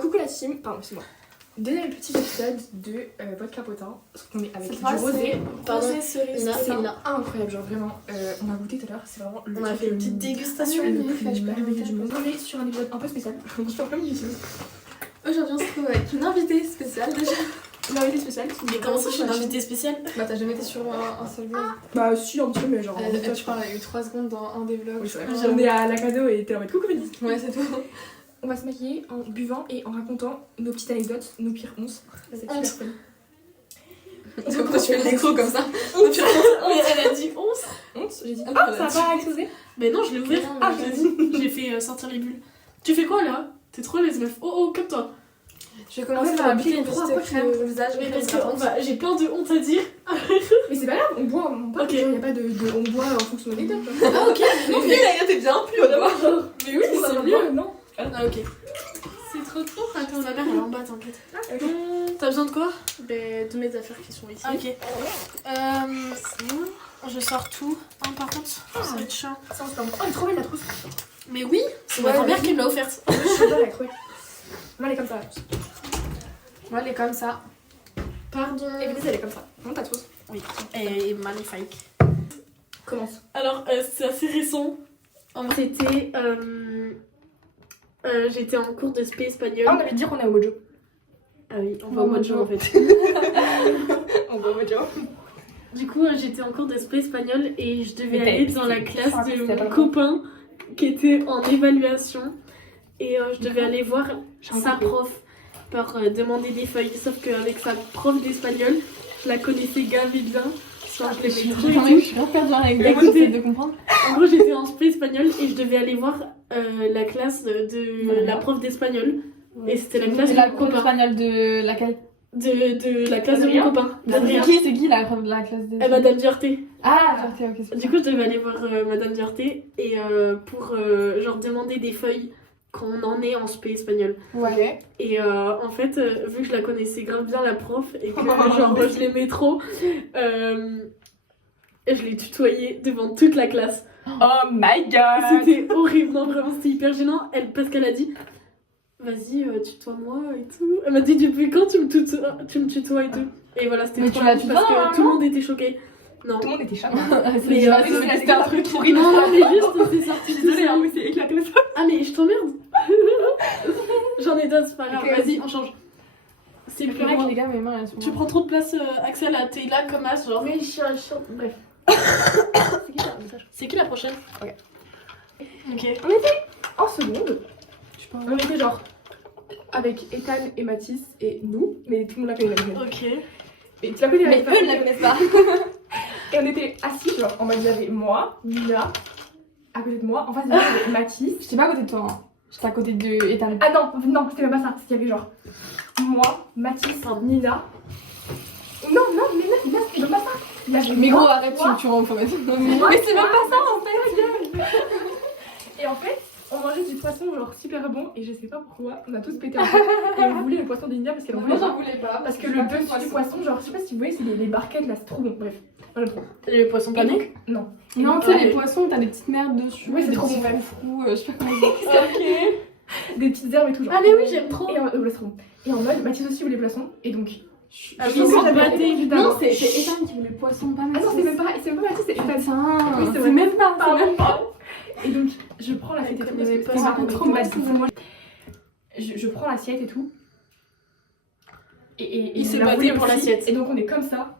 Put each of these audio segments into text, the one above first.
Coucou la team, pardon, c'est moi. Deuxième petit épisode de Vodka Potin. On est avec Cette du fois, rosé. Rosé cerise. C'est incroyable, genre vraiment. On a goûté tout à l'heure, c'est vraiment le On a truc fait une petite dégustation. le plus merveilleux du monde. On est sur un épisode un peu spécial. On se comme YouTube. Aujourd'hui, on se retrouve avec une invitée spéciale déjà. Une invitée spéciale. Mais comment ça, je suis une invitée spéciale? Bah t'as jamais été sur un seul vlog? Bah si, un petit peu, mais genre. Tu parles, il y a eu 3 secondes dans un des vlogs. Oui, c'est vrai. On est à la cano et t'es en mode coucou Mélisse. Ouais, c'est tout. On va se maquiller en buvant et en racontant nos petites anecdotes, nos pires onces. C'est super fun. Pourquoi tu fais l'écho comme ça? Elle a dit 11. Once, j'ai dit. Ah, Ah, ça a pas explosé? Mais non, je l'ai ouvert. Ah, j'ai dit. J'ai fait sortir les bulles. Tu fais quoi là? T'es trop les meuf. Oh, comme toi. Je vais commencer par appliquer une petite crème au visage. Mais parce que j'ai plein de honte à dire. Mais c'est pas grave, on boit, Ok. Il n'y a pas de. On boit en fonction de l'anecdote. Ah, ok. Non, mais là, t'es bien plus au bois. Mais oui, c'est mieux, non? Ah, ok. C'est trop trop. Attends, ma mère elle est en bas, t'inquiète. Ok. T'as besoin de quoi? De mes affaires qui sont ici. Ok. Je sors tout. Oh, par contre, ça va être chiant. Oh, elle est trop belle la trousse. Mais oui, c'est Ouais, ma grand-mère oui. qui me l'a offerte. Je suis elle est trop belle. Moi, elle est comme ça la trousse. Moi, elle est comme ça. Pardon. Et Mélisse, elle est comme ça. Comment ta trousse? Oui, et magnifique. Commence. Alors, c'est assez récent. C'était. J'étais en cours de spé espagnol. Ah, on avait dit qu'on est au Mojo. Ah oui, on va au mois de juin en fait. On va au Mojo. Du coup, j'étais en cours de spé espagnol et je devais Mais t'as aller dans la expliqué. classe Je de crois que mon c'était copain qui était en évaluation. Et je devais aller voir sa prof pour demander des feuilles. Sauf qu'avec sa prof d'espagnol, je la connaissais gavé bien. Genre, je l'aimais trop et tout. Je suis bien perdue dans l'anecdote, Écoutez. j'essaie de comprendre. En gros, j'étais en spé espagnol et je devais aller voir la classe de la prof d'espagnol. Et c'était la classe C'est de la mon cour copain. espagnole de laquelle? De la classe de Adrien. mon copain. d'Adrien. C'est qui la classe de... Madame Duarte. Ah, ok, ok. Du coup, je devais aller voir Madame Duarte et pour genre demander des feuilles quand on en est en spé espagnol. Ouais. Et en fait, vu que je la connaissais grave bien la prof et que genre je l'aimais trop, je l'ai tutoyée devant toute la classe. Oh my god! C'était horrible, non vraiment c'était hyper gênant. Parce qu'elle a dit vas-y tutoie-moi et tout. Elle m'a dit depuis quand tu me tutoies et tout. Et voilà, c'était Mais trop tu la drôle tutoies, parce que hein, tout le monde était choqué. Non. Tout le monde était chaud. Mais C'était un truc pourri. Non, mais juste c'est sorti tout Désolée, seul. hein, mais c'est éclaté au sol. Ah mais je t'emmerde. J'en ai d'autres, c'est pas grave. Ok. Vas-y, on change. C'est plus Mec, moi. les gars, mes mains elles sont... Tu prends trop de place, Axel, t'es là comme as, genre. Oui, chiant. Bref. C'est qui ça? Un message. C'est qui la prochaine? Ok. Ok. On était en seconde. Je pense. On était genre avec Ethan et Mathis et nous, mais tout le monde la connaît. Ok. Et tu la connais Mais avec eux ne la connaissent pas. Et on était assis, genre en mode il y avait moi, Nina, à côté de moi, en face de moi il y avait Mathis. J'étais pas à côté de toi, hein. J'étais à côté de Ethan. Ah non, c'était même pas ça, c'était qu'il y avait genre moi, Mathis, Nina. Non, Nina, c'était même pas ça. Il y avait Mais moi, gros, arrête, toi, tu rends faux. moi, Mais c'est même pas ça en Et en fait, on mangeait du poisson genre super bon et je sais pas pourquoi, on a tous pété un peu. Et on voulait le poisson de Nina parce qu'elle en voulait pas. voulais pas. Parce que le bœuf du poisson, genre je sais pas si vous voyez, c'est les barquettes là, c'est trop bon. Bref, moi j'aime trop. Les poissons Et donc, planés? non. Non, tu sais, les poissons, t'as des petites merdes dessus. Ouais, c'est des trop petits bon, ouais. froufrous, je sais pas comment dire. Ok. Des petites herbes et tout genre. Ah mais oui, j'aime trop. Et en mode, Mathis aussi voulait poisson et donc. Ah je oui, pense que c'est j'avais pâté. été juste avant. Non, c'est Ethan qui voulait poisson, pas Ah Mathis. non, c'est même pas Mathis, c'est Ethan. Putain, Oui, c'est c'est même pas, c'est Pardon, même pas. pardon. Et donc, je prends l'assiette et tout, parce que pas c'est ça, vraiment mais trop toi, mal. c'est Je prends l'assiette et tout. Et Il se la battait voulait pour aussi. l'assiette. Et donc, on est comme ça.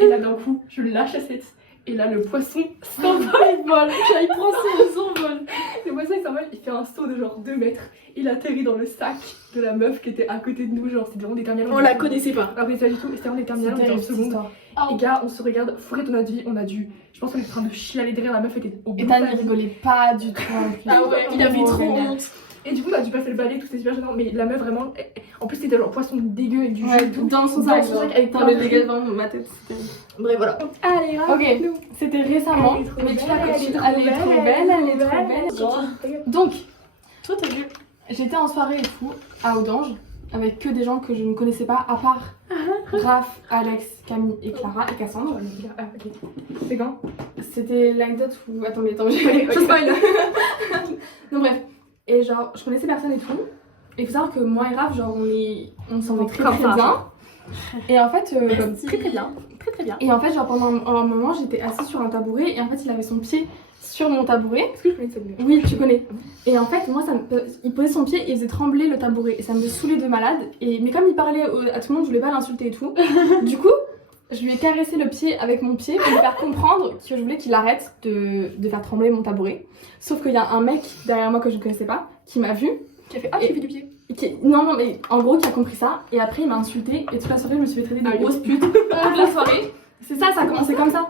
Et là, d'un coup, je lâche l'assiette. Et là, le poisson s'envole. Il vole. Il prend son vol. Le poisson, il s'envole, il fait un saut de genre 2 mètres. Il atterrit dans le sac de la meuf qui était à côté de nous. Genre, c'était vraiment des terminales. On la connaissait pas. Alors, mais pas du tout. C'était vraiment des terminales, on était en seconde. Les gars, on se regarde, fourré de notre vie, on a dû. Je pense qu'on était en train de chialer derrière, la meuf était au bout. Ethan, il rigolait pas du tout. Ah ouais, il avait trop honte. Et du coup, on a dû passer le balai, tout c'était super gênant. Mais la meuf, vraiment, en plus, c'était genre poisson dégueu et du jus Ouais, et tout. dans son Dans sac. son sac avec Putain, plein mais de les gars, vraiment, ma tête, c'était... Bref, voilà. Allez, Ok, c'était récemment, Elle est trop mais tu belle, la connais. elle est trop Elle est trop belle, belle, elle est elle est trop trop belle. Donc, Toi, t'as vu? j'étais en soirée et tout, à Audange, avec que des gens que je ne connaissais pas, à part Raph, Alex, Camille et Clara et Cassandre. Ah, ok. C'est quand? C'était l'anecdote où... Attends, Ok, je ok. spoil. Donc bref, et genre, je connaissais personne et tout. il faut savoir que moi et Raph, genre, on s'en est très Comme très ça. bien. Et en fait, Merci. Très très bien. Très très bien. et en fait, genre pendant un moment, j'étais assise sur un tabouret et en fait, il avait son pied sur mon tabouret. Est-ce que je connais cette vidéo? Oui, tu connais. Et en fait, moi, il posait son pied et il faisait trembler le tabouret. Et ça me saoulait de malade. Mais comme il parlait à tout le monde, je voulais pas l'insulter et tout. Du coup, je lui ai caressé le pied avec mon pied pour lui faire comprendre que je voulais qu'il arrête de faire trembler mon tabouret. Sauf qu'il y a un mec derrière moi que je ne connaissais pas qui m'a vu. Qui a fait ah, tu fais du pied. Non, mais en gros, qui a compris ça. Et après, il m'a insulté. Et toute la soirée, je me suis fait traiter de grosse pute. Toute la soirée. C'est ça, ça a commencé comme ça.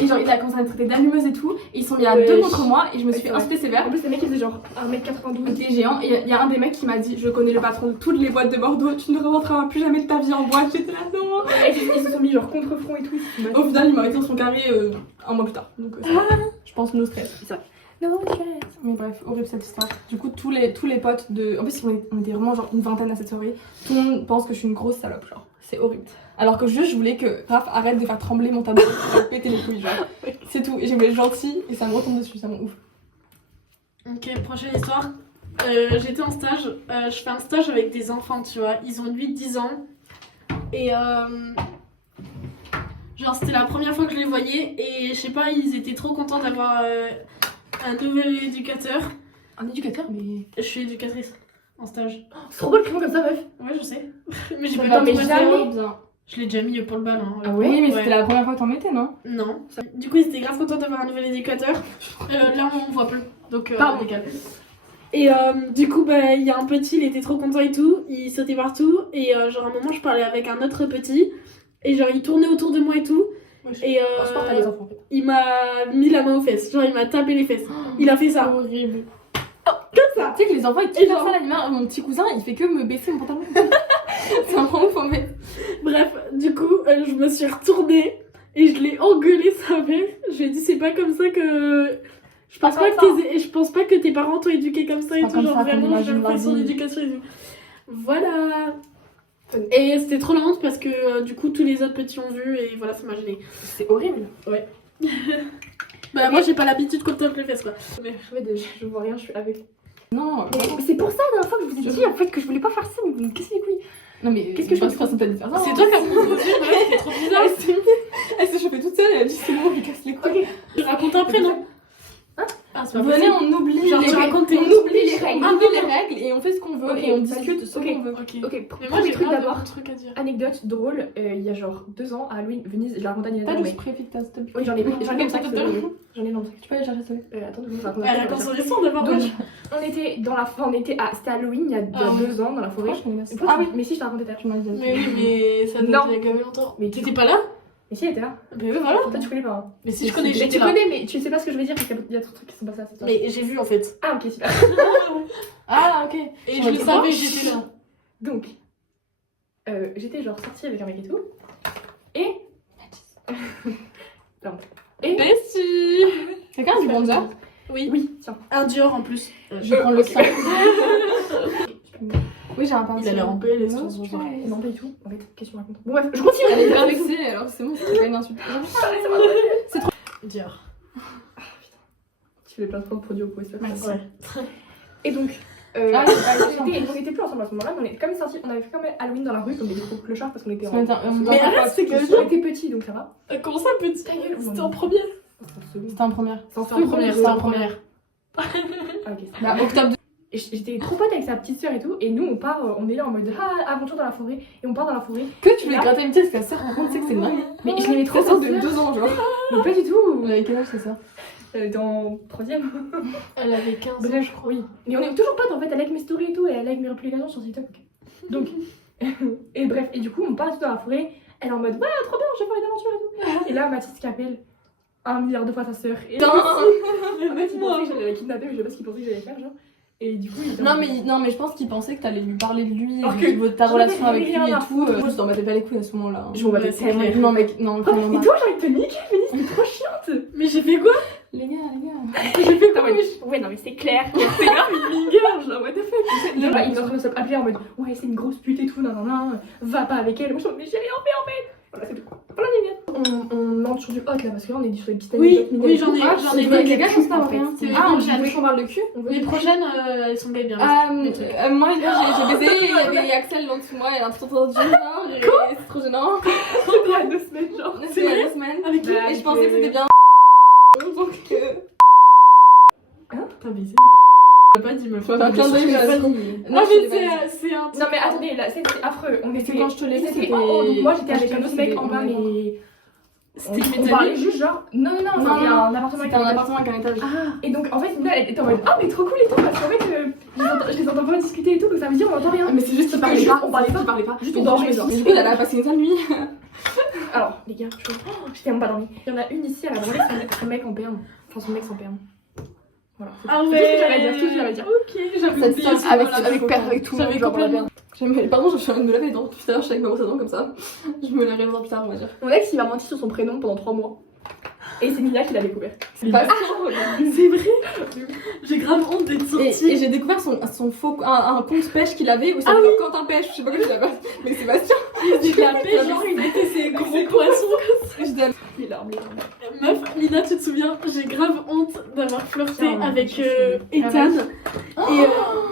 Et genre, il a commencé à me traiter d'allumeuse et tout. Et ils sont mis à deux contre moi. Et je me suis fait insulter sévère. En plus, les mecs, ils faisaient genre 1m92. Des géants. Et il y a un des mecs qui m'a dit: je connais le patron de toutes les boîtes de Bordeaux. Tu ne rentreras plus jamais de ta vie en boîte. J'étais là, non. Et ils se sont mis genre contre front et tout. Au final, il m'a arrêté dans son carré un mois plus tard. Donc, je pense no stress. C'est ça. Non, Mais bref, horrible cette histoire. Du coup, tous les potes de. En plus, on était vraiment genre une vingtaine à cette soirée. Tout le monde pense que je suis une grosse salope, genre. C'est horrible. Alors que juste, je voulais que Raph arrête de faire trembler mon tabouret pour péter les couilles, genre. C'est tout. Et j'ai voulu être gentille et ça me retombe dessus, ça m'en ouf. Ok, prochaine histoire. J'étais en stage. Je fais un stage avec des enfants, tu vois. Ils ont 8-10 ans. Et genre, c'était la première fois que je les voyais. Et je sais pas, ils étaient trop contents d'avoir un nouvel éducateur. Un éducateur, mais. Je suis éducatrice en stage. c'est trop beau le crayon comme ça, meuf. Ouais, je sais. Mais j'ai Ça pas va, le mais temps de jamais mettre- bien. Je l'ai déjà mis pour le bal. Hein. Ah ouais? Oui, mais Ouais. c'était la première fois que t'en mettais, non? Non. Du coup, ils étaient grave contents d'avoir un nouvel éducateur. Là, on voit plus. Donc, Pardon. on décale. Et du coup, bah, il y a un petit, il était trop content et tout. Il sautait partout. Et genre, à un moment, je parlais avec un autre petit. Et genre, il tournait autour de moi et tout. Et Franchement, t'as les enfants en fait. il m'a mis la main aux fesses. Genre, il m'a tapé les fesses. Il a fait ça. Horrible. Comme ça. Tu sais que les enfants ils Et kiffent genre- ça l'animal. Mon petit cousin il fait que me baisser mon pantalon. C'est un grand ouf en fait. Bref, du coup, je me suis retournée. Et je l'ai engueulé sa mère. Je lui ai dit, c'est pas comme ça que. Je pense, pas que tes parents t'ont éduqué comme ça et C'est tout. pas comme Genre, ça qu'on vraiment, imagine j'ai fait son leur vie. éducation et tout. Voilà. Et c'était trop la honte parce que du coup, tous les autres petits ont vu et voilà, ça m'a gênée. C'est horrible. Bah, moi, j'ai pas l'habitude qu'on tape les fesses quoi. Je vois rien, je suis aveugle. Non, Mais c'est pour ça, la dernière fois que je vous ai dit en fait que je voulais pas faire ça, mais vous me cassez les couilles. non mais Qu'est-ce que je fais fais façon de faire ça? C'est toi qui as proposé, ouais, c'est trop bizarre. Elle s'est chauffée toute seule, elle a dit c'est bon, on lui casse les couilles. Je raconte après, non? Ah, c'est pas Venez, possible. on oublie Genre, les tu règles. racontes tes- On oublie les règles. Ah, On oublie les règles et on fait ce qu'on veut Ok, et on vas-y. discute ce Ok. qu'on veut. Ok. Ok, Mais moi, premier j'ai truc plein d'abord. de trucs à dire. Anecdote drôle, il y a genre 2 ans à Halloween, Venise, je la raconte à Nina. T'as le mais... spray fictas, s'il te plaît. Oui, j'en ai dans le sac. Tu J'en ai dans le sac. peux aller chercher ça. Attends, je vous raconte. Elle a son leçon d'abord. Donc, on était dans la forêt, c'était Halloween il y a Ah oui. 2 ans dans la forêt. Je connais pas ça. Ah oui, mais si, je t'ai raconté tout à l'heure. Tu m'as dit. Mais oui, mais ça date Non. il y a quand même longtemps. Mais T'étais pas là? Mais si, elle était là. Mais oui, voilà. Toi, tu connais pas. Hein. Mais si je connais, Mais j'étais tu là. connais, mais tu sais pas ce que je veux dire parce qu'il y a trop de trucs qui sont passés à cette soirée. Mais j'ai vu en fait. Ah, ok, super. Ah ok. Et je le savais, j'étais là. Donc, j'étais genre sortie avec un mec et tout. Et. Pardon. Et. Merci. Quelqu'un a du bronzer? Oui. Oui, tiens. Un Dior en plus. Je vais prendre le ok. sang. Oui, j'ai un pinceau. Il a l'air en paix, les Ouais, sons. Et non, pas du tout. En fait, qu'est-ce que tu racontes? Bon, bref, je continue. Elle est bien vexée alors c'est bon, c'est pas une insulte. Dior. Tu fais plein de produits au pot, c'est pas Ouais. Et donc, Ah, on était plus ensemble à ce moment-là, mais on était quand même sortis, on avait fait quand même Halloween dans la rue comme des gros clochards parce qu'on était en. Mais arrête, c'est que On était petits donc ça va. Comment ça, petit? Ta gueule, C'était en première. C'était en première. C'est en C'était en première, c'était en première. Ah, ok. Bah, octobre de. Et j'étais trop pote avec sa petite soeur et tout, et nous on part, on est là en mode aventure dans la forêt, et on part dans la forêt. Que tu voulais gratter une pièce, ta sœur, par contre, c'est que c'est dingue. Mais je l'aimais trop, Ça sort cette de sœur. 2 ans, genre. Mais pas du tout. Elle avait quel âge, ta sœur? Elle était en 3ème. Elle avait 15 ans, Bref, je crois. oui. Mais on est toujours potes en fait, elle like mes stories et tout, et elle like mes publications sur TikTok. Donc, et bref, et du coup on part et tout dans la forêt, elle est en mode ouais, trop bien, je vais faire une aventure et tout. Et là, Mathis qui appelle 1 milliard de fois sa sœur. Et Putain. en fait, il pensait que j'allais la kidnapper, mais je sais pas ce qu'il pensait que j'allais faire, genre. Et du coup, il était en mode- Non, mais je pense qu'il pensait que t'allais lui parler de lui, Ok. de ta relation J'en avais avec lui rien et à tout. foutre. Moi, je t'en battais pas les couilles à ce moment-là. Je m'en battais Ouais, c'est tellement. clair. Non, mec, non, Oh, vraiment et pas. toi, j'ai envie de te niquer, Félice, t'es trop chiante. Mais j'ai fait quoi? Les gars. J'ai fait quoi? Ouais, non, mais c'est clair. C'est grave une minger, genre, what the fuck. Il est en train de s'appeler en mode ouais, c'est une grosse pute et tout, non, va pas avec elle. Moi, je suis en mode, mais j'ai rien fait en fait. Voilà, c'est tout. Voilà, Viviane. On entre sur du hot là, parce que là on est sur des petites Oui, anecdotes oui, j'en ai, Ah, j'en ai mais mis. les gars, comme ça, en fait. rien. C'est Ah, on bien, veut qu'on parle de cul. Les prochaines, elles sont bien. Moi, j'ai baisé, il y avait Axel en dessous de moi, elle a un truc entendu, genre, et c'est trop gênant. C'était il y a 2 semaines, genre. C'est il y a 2 semaines. Avec qui? Et je pensais que c'était bien. Donc, T'as baisé. Tu m'as pas dit, me faire un clin d'œil, pas vas-y. dit. Non, Non, je mais l'ai pas dit. c'est un truc. Non mais attendez, là c'est affreux. On était quand je te l'ai dit, c'était c'était- en haut, donc moi j'étais quand avec je te un l'ai autre dit, mec c'était en bas, en mais. C'était On mes parlait amis. juste genre. Non, Non, c'était non. un appartement avec C'était un un étage. appartement avec un étage. Ah, et donc en fait, Nina elle était en mode ah, mais trop cool et tout, parce qu'en fait, je les entends pas discuter et tout, donc ça veut dire on entend rien. Mais c'est juste On qu'on parlait pas, on parlait pas. Juste Et on donc, dormait, je me genre. suis dit, elle a passé une sale nuit. Alors, les gars, j'étais même pas dormi. Il y en a une ici, elle a demandé son mec en perme. Enfin, son mec sans perme. Voilà. Ah C'est tout ce que j'avais à dire, c'est tout ce que j'avais à dire. Ok, j'avais Cette oublié. histoire avec tout le monde. J'avais genre, complètement. Pardon, je suis en train de me laver les dents depuis tout à l'heure, je suis avec ma brosse à dents comme ça. Je me laverai les dents plus tard, on va dire. Mon ex, il m'a menti sur son prénom pendant 3 mois. Et c'est Nina qui l'a découvert. C'est pas C'est vrai. J'ai grave honte d'être Et sortie. j'ai découvert son faux un compte pêche qu'il avait où il s'appelait Quentin Pêche, je sais pas comment il l'appelle, mais Sébastien. Il l'a fait, genre il mettait ses gros poissons. Je dis à Il a remis. Meuf, Lina, tu te souviens, j'ai grave honte d'avoir flirté Putain, avec je suis- Ethan.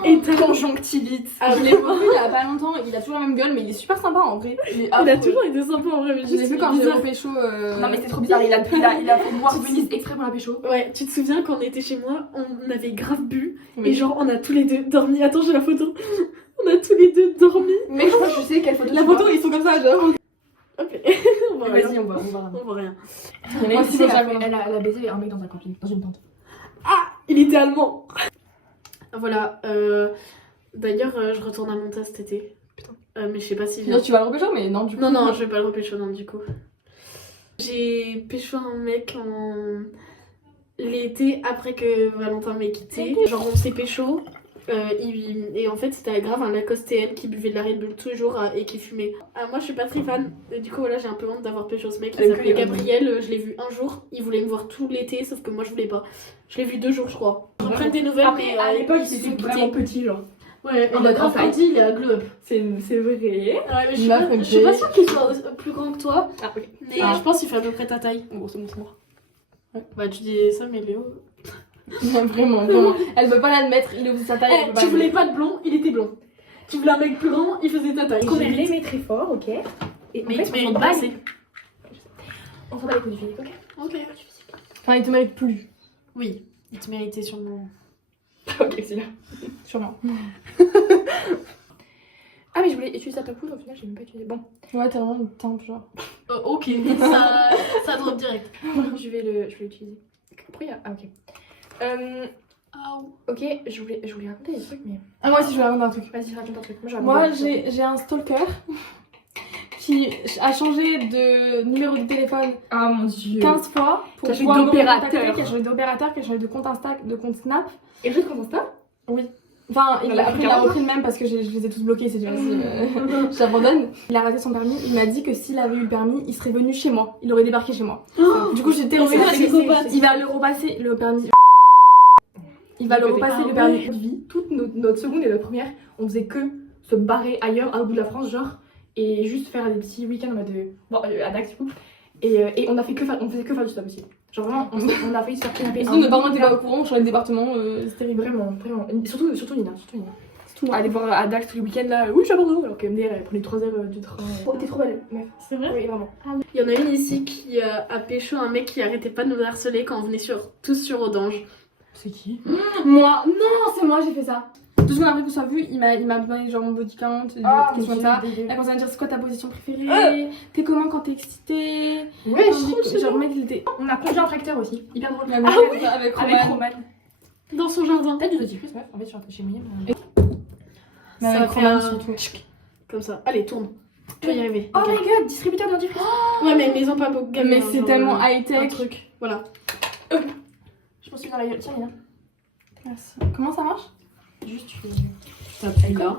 Et Ethan, conjonctivite. Ah, Je l'ai revu il y a pas longtemps, il a toujours la même gueule, mais il est super sympa en vrai. Il a toujours été sympa en vrai, mais Je juste l'ai vu il est quand j'ai bizarre. vu pécho. Non, mais c'est trop bizarre, il a fait boire Venise exprès pour la pécho. Ouais, tu te souviens quand on était chez moi, on avait grave bu Oui. et genre on a tous les deux dormi. Attends, j'ai la photo. On a tous les deux dormi. Mais je crois que je sais quelle photo. La tu photo, vois. ils sont comme ça, genre. Ok, on voit Vas-y, rien. on va. On voit rien. Moi aussi, elle j'avoue. a baisé un mec dans une tente. Il était allemand. Voilà, d'ailleurs, je retourne à Monta cet été. Putain. Mais je sais pas si. Non, tu vas le repêcher, mais non, du coup. Non, je vais pas le repécho, non, du coup. J'ai pécho un mec en l'été après que Valentin m'ait quitté. Genre, on s'est pécho. Et en fait, c'était grave un Lacoste TN qui buvait de la Red Bull tous les jours et qui fumait. Moi, je suis pas très fan. Et du coup, voilà, j'ai un peu honte d'avoir pécho ce mec. Il s'appelait Gabriel. Je l'ai vu un jour. Il voulait me voir tout l'été, sauf que moi, je voulais pas. Je l'ai vu 2 jours, je crois. Je reprends des nouvelles, Après, mais à l'époque, il s'est c'était quitté. vraiment petit, genre. Ouais, On il a a grave grandi. grandi, il est à Glow Up. C'est vrai. Ouais, mais je suis Meuf, pas, ok. je suis pas sûre qu'il soit plus grand que toi, Ah, ok. mais Ah. je pense qu'il fait à peu près ta taille. Bon, c'est bon, c'est mort. Bah, tu dis ça, mais Léo. Non, vraiment. Elle veut pas l'admettre, il est au sa taille. elle veut pas Tu voulais l'admettre. pas de blond, il était blond. Tu voulais un mec plus grand, il faisait ta taille. Qu'on l'aimait très fort, ok. Et Mais en il fait, te mérite on s'en pas bat assez. on s'en bat les couilles du physique, ok. Ok. Enfin, il te mérite plus, Oui, il te méritait sûrement. Ok, c'est là. sûrement. Ah, mais je voulais utiliser ta poutre, au final, j'ai même pas utilisé. Bon, Ouais, t'as vraiment une teinte, genre. Ok, ça drop direct. je vais l'utiliser. Après, il y a. Ah, ok. Ok, je voulais raconter des trucs, mais. Ah, moi aussi, je vais raconter un truc. Vas-y, raconte un truc. Moi, j'ai un stalker qui a changé de numéro de téléphone Ah mon dieu. 15 fois pour Qui a changé pouvoir me d'opérateur. contacter, qui a changé d'opérateur, qui a changé de compte Insta, de compte Snap. Et je comprends ça. Enfin, On a après, il a repris le même parce que je les ai tous bloqués, c'est dit vas-y, j'abandonne. Il a raté son permis, il m'a dit que s'il avait eu le permis, il serait venu chez moi, il aurait débarqué chez moi. Du coup, j'étais Oh, c'est un psychopathe. il va le repasser le permis. Il va le repasser le permis de vie. Toute notre seconde et notre première, on faisait que se barrer ailleurs, à bout de la France, genre, et juste faire des petits week-ends en mode. Bon, à Dax, du coup. Et on faisait que faire du stop aussi. Genre vraiment, on a failli se faire kidnapper. Sinon, mes parents étaient pas au courant, on changeait de département, c'est terrible. Vraiment. Surtout Nina. C'est tout. Aller voir à Dax tous les week-ends là. Oui, je suis à Bordeaux. Alors que MDR, elle prenait 3 heures du train. Oh, t'es trop belle, meuf. C'est vrai? Oui, vraiment. Il y en a une ici qui a pécho un mec qui arrêtait pas de nous harceler quand on venait tous sur Odange. C'est qui? Moi, non, c'est moi, j'ai fait ça. 2 secondes après qu'on soit vu, il m'a demandé genre mon body count, des questions comme ça. Elle a commencé à me dire c'est quoi ta position préférée, t'es comment quand t'es excitée. Ouais, Genre le mec il était. On a conduit un tracteur aussi. Hyper drôle. Ah oui, avec Roman. Roman. Dans son jardin. Peut-être du plus, meuf. En fait, je suis chez moi. Mais Ça avec fait Roman un surtout. Comme ça. Allez, tourne. Tu vas y arriver. Oh Ok. my god, distributeur de dentifrice. Ouais, mais maison pas beaucoup gamme. Mais c'est tellement un high-tech. truc. Voilà. Je me suis dans la gueule. Tiens, Nina. Merci. Comment ça marche? Juste, tu T'appuies là.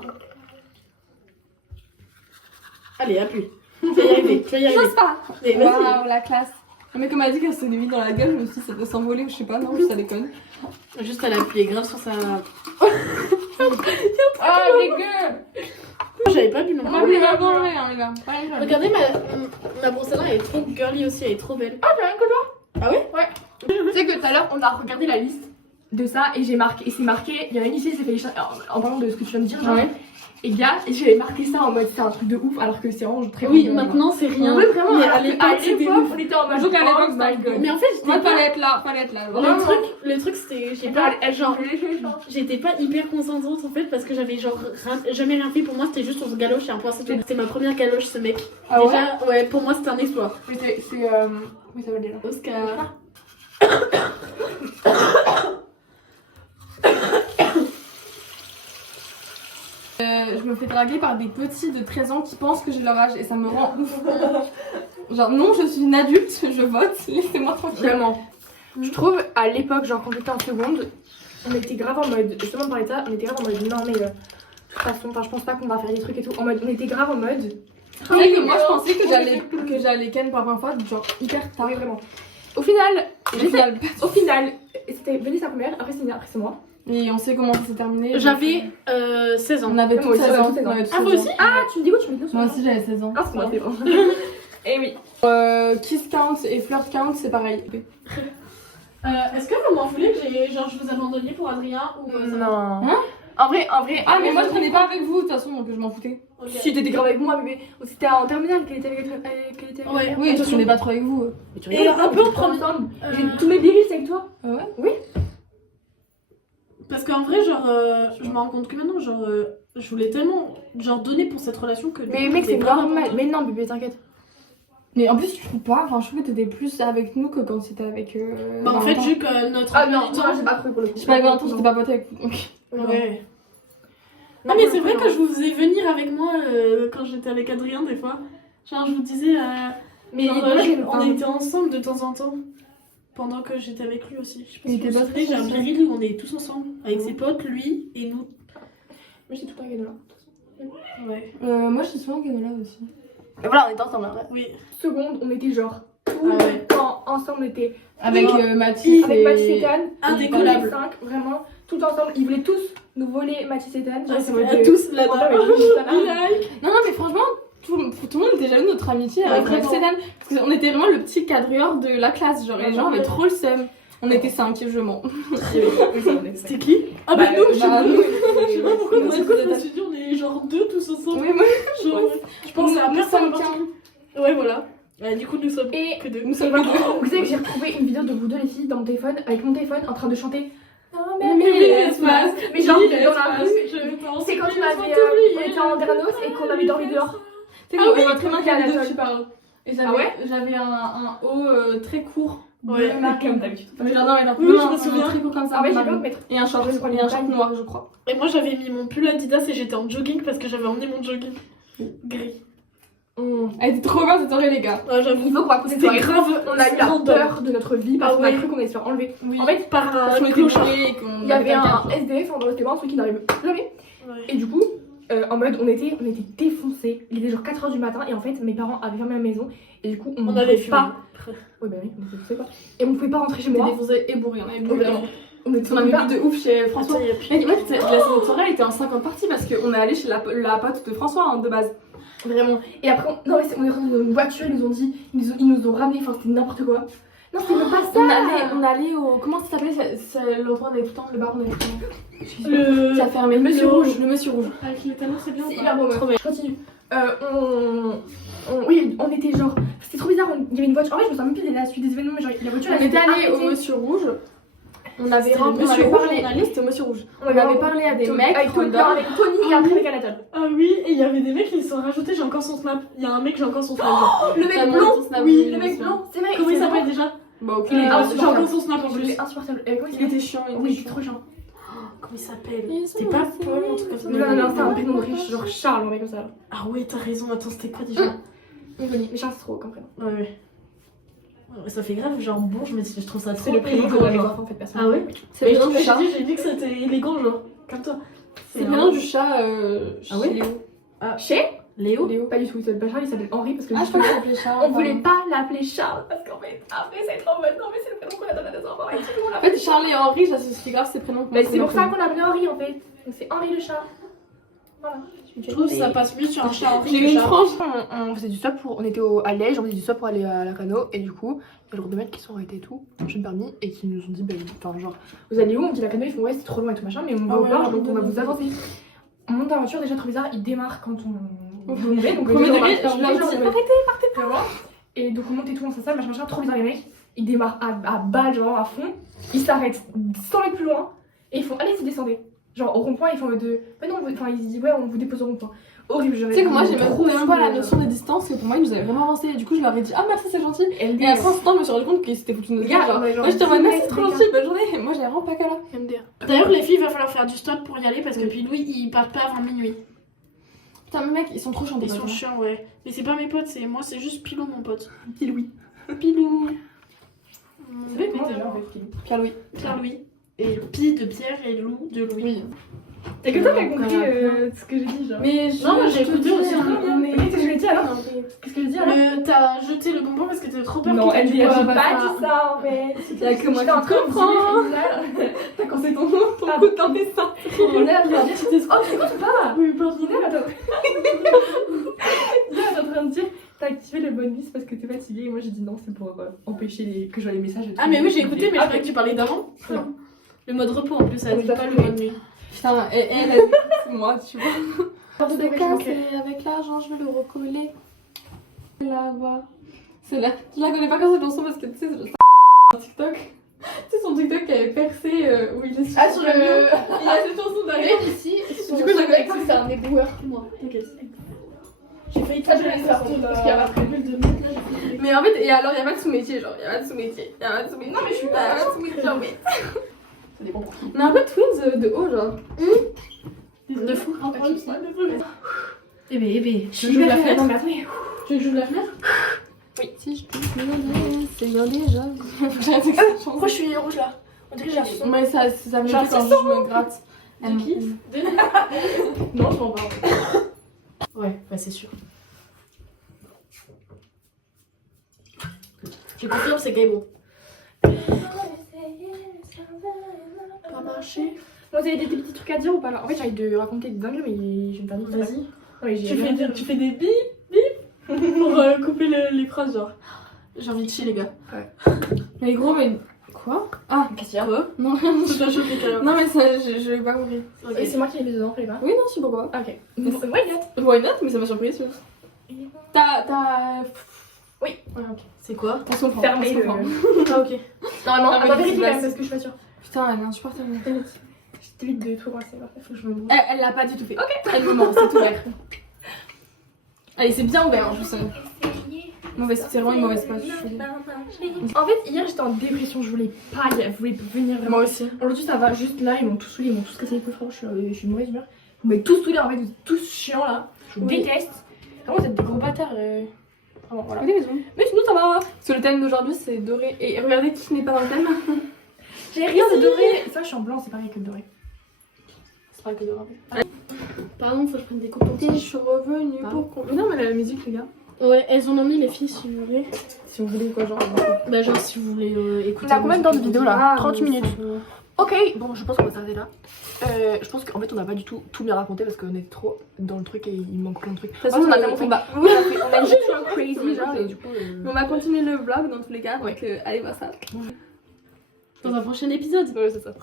Allez, appuie. Tu vas y arriver. Tu vas y arriver. J'ose pas. Allez, vas-y. Waouh, la classe. Le mec m'a dit qu'elle se dévie dans la gueule, je me suis dit ça peut s'envoler ou je sais pas, non, ça déconne. Juste à l'appuyer grave sur sa. Ah, dégueu. J'avais pas bu non Moi, plus. il va bon, ouais, il va. Regardez, ma brosse à dents, elle est trop girly aussi, elle est trop belle. Ah, j'ai rien que toi. Ah ouais? Ouais. Tu sais que tout à l'heure, on a regardé la liste de ça et j'ai marqué, et c'est marqué, il y en a une ici, c'est fait en parlant de ce que tu viens de dire, genre. Ouais. Et gars, j'avais marqué ça en mode c'est un truc de ouf, alors que c'est vraiment très Oui, bon, maintenant c'est rien. Ouais, vraiment, Mais alors à que l'époque, c'était ouf. on était en mode Surtout qu'à l'époque, oh my god. Mais en fait, j'étais Moi, pas. fallait être là. Vraiment. Le truc c'était. J'ai pas, genre, J'étais pas hyper concentrante en fait parce que j'avais genre jamais rien fait. Pour moi, c'était juste on se galoche et un point c'est tout. C'était ma première galoche, ce mec. Ah ouais? Déjà, ouais, pour moi c'était un exploit. Mais c'est. Oui, ça va déjà. Oscar. Je me fais draguer par des petits de 13 ans qui pensent que j'ai leur âge et ça me rend ouf. Genre, non, je suis une adulte, je vote, laissez-moi tranquille. Vraiment. Je trouve à l'époque, genre quand j'étais en seconde, on était grave en mode, justement on parlait de ça, on était grave en mode non mais de toute façon, je pense pas qu'on va faire des trucs et tout. En mode, on était grave en mode. Tu sais que moi je pensais que j'allais ken pour la première fois, genre hyper tard. Oui, vraiment. Au final, Et j'ai au final, au final, c'était Venise sa première, après c'est Nina, après c'est moi. et on sait comment ça s'est terminé. J'avais 16 ans. On avait Moi tous aussi, 16 ans. on avait tous 16 ans. On avait tous Ah, vous 16 aussi? ans. Ah, tu me dis quoi, tu me dis Moi aussi j'avais 16 ans. Ah, c'est moi, c'est bon. Et oui. Kiss count et flirt count, c'est pareil. Est-ce que vous m'en voulez que je vous abandonniez pour Adrien ou Non. Hein? En vrai, Ah, mais moi je prenais pas avec vous de toute façon, donc je m'en foutais. Ok. Si t'étais grave avec moi, bébé. C'était en terminale qu'elle était avec Ouais. Oui, je prenais pas trop avec vous. Et un peu en premier. ensemble. J'ai tous mes délires avec toi. Ah ouais? Parce qu'en vrai, genre, je me rends compte que maintenant, genre, je voulais tellement, genre, donner pour cette relation que. Mais mec, c'est normal. Mais non, bébé, t'inquiète. Mais en plus, je trouve pas, enfin, je trouve que t'étais plus avec nous que quand c'était avec. Bah, en fait, Valentin. vu que notre. Ah non, militant- moi j'ai pas cru pour le coup. Je sais pas, avec Valentin, j'étais pas pote avec vous donc. Ouais. Non, Ah, mais pour c'est le vrai coup, que non. je vous faisais venir avec moi quand j'étais avec Adrien, des fois. Genre, je vous disais. Mais genre, moi, j'ai on était ensemble de temps en temps. Pendant que j'étais avec lui aussi. Je sais pas Il si vous était vous pas souvenez, très j'ai un social. Biril où on est tous ensemble. Avec ses potes, lui et nous. Mais j'étais tout le temps avec là. Ouais. Moi, je suis souvent Ganola aussi. Et voilà, on était ensemble. Hein. Oui. Seconde, on était genre tout Ah ouais. le temps ensemble. On était Avec Oui. Mathis avec et. Mathis et Tan. Indécollable. 5, vraiment, tout ensemble. Ils voulaient tous nous voler Mathis et Tan. Ouais, c'est vrai. vrai. Tous là-bas. Ouais, ouais, juste là-bas. Non, non, mais franchement, tout le monde était jaloux de notre amitié Ouais, avec vraiment. Mathis et Dan. Parce qu'on était vraiment le petit quadrilleur de la classe. Genre, les gens avaient trop le seum. On était 5, je mens. C'était qui? Ah, bah, Bah, nous, bah, je sais pas pourquoi, nous, je me suis dit, on est genre deux tous ensemble. Oui, moi, Genre, je pense à nous personne sommes d'autre. qu'un. Ouais, voilà. Du coup, nous sommes Et que deux. Nous sommes voilà. que deux. Vous savez que j'ai retrouvé une vidéo de vous deux les filles dans mon téléphone, avec mon téléphone en train de chanter. Non Mais l'espace. Mais genre Oui, dans la rue. Je C'est quand on avait on était en Granos et qu'on avait dormi dehors. C'est Ah qu'on oui, voit très bien comment quelle elle vidéo tu parles. Et Ah ouais j'avais un haut très court. Ouais. bleu marqué. Comme d'habitude. Mais genre, non, mais non, Oui, non, je me un souviens. très court comme ça. En fait, j'ai marron. pas mettre. Et un short, Je crois et un que short c'est noir, je crois. Et moi, j'avais mis mon pull Adidas et j'étais en jogging parce que j'avais emmené mon jogging gris. Elle était trop bien cette soirée, les gars. Ah, j'avoue. Il faut qu'on raconte cette C'était soirée. grave. On a eu la random. peur de notre vie parce Ah qu'on a ouais. cru qu'on allait se faire enlever. Oui. En fait, Par Parce qu'on un était clochard. bourrés et qu'on il y avait quelqu'un. un SDF, enfin, c'était pas un truc qui n'arrive jamais. Ouais. Et du coup, en mode, on était défoncés. Il était genre 4h du matin et en fait, mes parents avaient fermé la maison. Et du coup, on On pouvait avait fumé. pas. Oui, bah oui, on était tous quoi. Et on pouvait pas rentrer chez On moi. était défoncés et bourrés, on avait bu Oh, vraiment. On était On avait pas. bu de ouf chez François. Attends, il y a plus- Mec, cette soirée elle était en 50 parties parce qu'on est allé chez la pote de François hein, de base. Vraiment. Et après, non, mais on est rentré dans une voiture, ils nous ont dit, ils nous ont ramené, enfin, c'était n'importe quoi. Non, c'était même pas ça. On allait au. Comment ça s'appelait l'endroit où on avait tout le temps le bar on avait tout le temps. Le. Qui a fermé. Monsieur le- Rouge, le Monsieur Rouge. Avec les talons, c'est bien. C'est ou hyper pas beau, Trop meuf. bien. Je continue. Oui, on était genre. C'était trop bizarre, il y avait une voiture. En fait, je me souviens même plus de la suite des événements, mais genre, la voiture, On elle était allé arrêtée. au Monsieur Rouge. On avait C'était le on Monsieur avait Rouge, parlé. on allait C'était au Monsieur Rouge. On On avait parlé à des mecs. avec Tony, random. avec Tony et après avec Anatole. Ah oui, et il y avait des mecs qui se sont rajoutés, j'ai encore son snap. Il y a un mec, j'ai encore son snap. genre. Le T'as mec monté blanc. ton snap, Oui, je le me mec souviens. blanc. C'est vrai. Comment il c'est s'appelle vrai. déjà Bah, ok. Il est J'ai insupportable. encore son snap en Il plus. est insupportable. Comment il Il s'appelle était chiant. Oui, il est trop chiant. Comment il s'appelle Ils C'était sont pas assez Paul ou un truc comme ça. Non, non, non, c'est un prénom de riche, genre Charles, un mec comme ça. Ah ouais, t'as raison. Attends, c'était quoi déjà Mais Charles, c'est trop comme prénom. Ouais. Ouais, ça fait grave, genre bourge, mais je trouve ça trop C'est le prénom élégant, qu'on a les genre. enfants, en fait, personne. Ah ouais C'est le Mais prénom du chat. j'ai dit que c'était élégant, genre. Comme toi. C'est le prénom du chat. Ah ouais Léo. Chez Léo Léo. Pas du tout, il s'appelle pas Charles, il s'appelle Henri parce que Ah, je crois qu'il s'appelait chat. on voulait pas l'appeler Charles parce qu'en fait, après, c'est trop mode. Non, mais c'est le prénom qu'on a donné à nos enfants. Et tout le monde En l'appelle. fait, Charles et Henri, j'associe grave ces prénoms. Bah, c'est pour ça qu'on l'appelait Henri en fait. Donc c'est Henri le chat. Voilà. Je trouve que ça passe mieux sur un chat. J'ai mis une frange. On faisait du stop pour. On était à Liège, on faisait du stop pour aller à la Cano. Et du coup, il y a le groupe de mecs qui sont arrêtés et tout, j'ai permis, et qui nous ont dit, enfin, genre, vous allez où? On dit la Cano, ils font ouais, c'est trop loin et tout machin, mais on va au bar, donc on va vous avancer. On monte d'aventure, déjà trop bizarre, il démarre quand on met, donc Premier degré, je je l'ai dit, arrêtez, vraiment. Et donc on monte et tout, on s'installe, machin, trop bizarre les mecs. Ils démarrent à balle, genre à fond, ils s'arrêtent 100 mètres plus loin, et ils font allez, vous descendez. Genre au rond-point, ils font de. Mais non, enfin ils disent ouais, on vous dépose au rond-point. Horrible, j'aurais. Tu sais que moi j'ai trop même pas la notion des distances, et pour moi ils nous avaient vraiment avancé. Du coup je leur ai dit ah merci c'est gentil. Et Et après en ce temps je me suis rendu compte qu'ils s'étaient foutus de notre gueule. Genre, moi j'étais en mode merci c'est trop gentil, bonne journée. Et moi j'avais vraiment pas qu'à là. MDR. D'ailleurs, les filles, il va falloir faire du stop pour y aller parce que puis Louis, ils partent pas avant minuit. Putain mes mecs ils sont trop chiants. Ils sont chiants, ouais. Mais c'est pas mes potes, c'est moi, c'est juste Pilou, mon pote. Petit Louis. Pilou. C'est vrai comment déjà en fait Pierre-Louis. Pierre-Louis. Et Pi de Pierre et Lou de Louis. Oui. T'as que toi qui as compris ce que j'ai dit, genre. Mais Non, moi, j'ai écouté aussi. Qu'est-ce que je lui ai dit alors? Qu'est-ce que je dis alors? T'as jeté le bonbon parce que t'avais trop peur Non, qu'il elle te dit dise j'ai pas. pas dit ça en fait. Y'a que moi J'étais en qui train de comprends. dire T'as cassé ton coup dans tes seins. on est à dire oh tu comptes pas. Oui, pardon. Nina attends. Nina est en train de dire t'as activé le bonne liste parce que t'es fatiguée et moi j'ai dit non c'est pour empêcher que je vois les messages. Ah, mais oui, j'ai écouté, mais je croyais que tu parlais d'avant. Non. Le mode repos en plus, ça dit pas le mode nuit. Putain elle c'est moi tu vois. Quand tu casses avec l'argent je vais le recoller. La voix. C'est là. Je la connais pas comme cette chanson parce que tu sais c'est TikTok. Tu sais son TikTok qui avait percé où il est sur Ah sur le. Il y a cette chanson derrière. ici. Du coup, je la connais pas. c'est un éboueur. Moi, t'inquiète. J'ai failli Ah, je vais faire parce qu'il y a pas prévu de mettre là, j'ai fait. Mais en fait, et alors, il y a pas de sous-métier, genre, il y a pas de sous-métier. Il y a pas de sous-métier. Non, mais je suis pas de sous-métier, genre, mais. Ça dépend. On a un peu twins de haut, genre. De fou. Eh ben. Tu veux la fenêtre? Non mais attendez. Tu veux que j'ouvre la fenêtre? Oui. Si je touche le nez, c'est bien déjà. Pourquoi je suis rouge là? On dirait que j'ai un frisson. Mais ça me J'ai un fait quand frisson. je me gratte. De qui? Non, je m'en parle. Ouais, bah c'est sûr. Je confirme, c'est Gaël. Pas marché. Moi, vous avez des petits trucs à dire ou pas là? En fait, j'ai envie de raconter des dingueries, mais je vais me permettre. Vas-y. Non, mais j'ai Tu rien à dire. fais des bip pour couper les phrases, genre. J'ai envie de chier, les gars. Mais gros, mais. Quoi? Ah, Qu'est-ce qu'il y a? quoi? Non, C'est pas choqué, quand même. non, mais ça, je l'ai pas compris. Ok. Et c'est moi qui l'ai mis dedans, fallait pas? Oui, non, je sais pas quoi. Ah, ok. Ouais, il Why not? Mais ça m'a surpris, tu vois. T'as. Oui. Ouais, ok. C'est quoi? Attention, Fermé le. Ah, ok. Normalement, Ah, on va mais vérifier c'est quand même basse. parce que je suis pas sûre. Putain, elle est insupportable. Je t'évite de tout coincer, parfait, faut que je me brouille. Elle l'a pas du tout fait. Ok. Elle me ment, c'est ouvert. Allez, c'est bien ouvert en plus. Mauvaise, c'est vraiment une mauvaise page. En fait, hier j'étais en dépression, je voulais pas venir vraiment. Moi aussi. Aujourd'hui ça va, juste là ils m'ont tous saoulé, ils m'ont tous cassé les couilles, franchement, je suis de mauvaise humeur. Vous m'avez tous saoulé en fait, vous êtes tous chiants là, je vous Oui. déteste. Vraiment, vous êtes des gros bâtards. Vraiment, voilà. Oui, mais sinon ça va. Parce que le thème d'aujourd'hui c'est doré. Et regardez qui n'est pas dans le thème. J'ai rien de doré. Ça, je suis en blanc, c'est pareil que le doré. C'est pas que doré. Pardon, faut que je prenne des coupons. Je suis revenue pour qu'on. Mais non, mais la musique, les gars. Ouais, elles en ont mis, les filles, si vous voulez. Si vous voulez quoi, genre. Bah, genre, si vous voulez écouter. On a combien de temps de vidéo là? Ah, 30 oui, minutes. ça peut- Ok, bon, je pense qu'on va s'arrêter là. Je pense qu'en fait, on n'a pas du tout bien raconté parce qu'on est trop dans le truc et il manque plein de trucs. De toute façon, on a on tellement fait. va. On a juste un crazy, genre, et et du coup. On va continuer le vlog dans tous les cas. Donc allez voir ça. Dans un prochain épisode. Ouais, c'est ça.